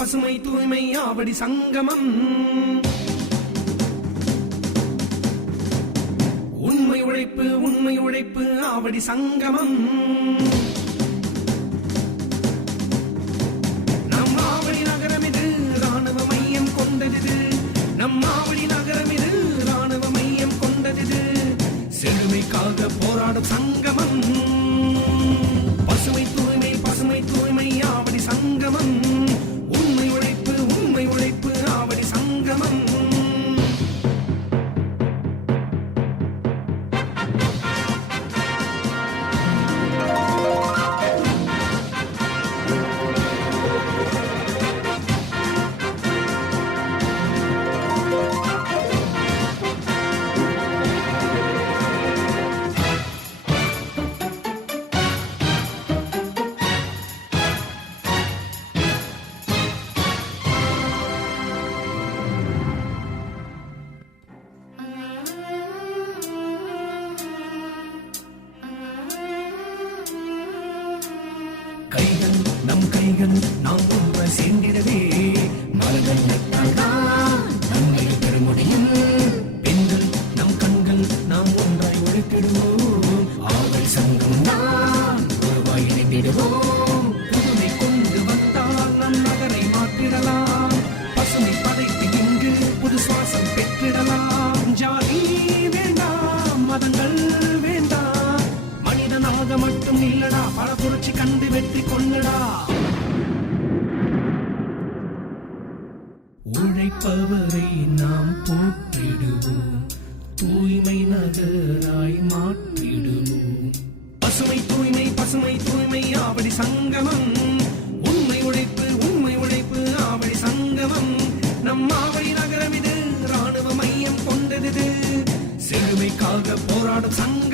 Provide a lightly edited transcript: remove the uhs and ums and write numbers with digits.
பசுமை தூய்மை ஆவடி சங்கமம். உண்மை உழைப்பு ஆவடி சங்கமம். நம் ஆவடி நகரம் இது ராணுவ மையம் கொண்டது. நம் ஆவடி நகரம் இது ராணுவ மையம் கொண்டது. செழுமைக்காக போராடும் சங்கமம். பசுமை தூய்மை ஆவடி சங்கமம். உண்மை உழைப்பு ஆவடி சங்கமம். நம் கைகள் நாம் ஒன்று சேர்ந்திடவே மலர்கள் நட்டால்தான் நன்மையில் பெற முடியும். பெண்கள் நம் கண்கள் நாம் ஒன்றாய் உழைத்திடுவோம். ஆவல் சங்கம் தான் உருவாய் இணைந்திடுவோம். புதுமை கொண்டு வந்தால் நம் நகரை மாற்றிடலாம். பசுமை படைத்து இங்கு புது சுவாசம் பெற்றிடலாம். ஜாதி வேண்டாம், மதங்கள் வேண்டாம், மனிதனாக மட்டும் இல்லடா, பல புரட்சி கண்டு வெற்றி கொண்டுடா. உழைப்பவரை நாம் போற்றிடுவோம், தூய்மை நகராய் மாற்றிடுவோம். பசுமை தூய்மை ஆவடி சங்கமம். உண்மை உழைப்பு ஆவடி சங்கமம். நம் ஆவடி நகரம் இது ராணுவ மையம் கொண்டது. செழுமைக்காக போராடும் சங்கம்.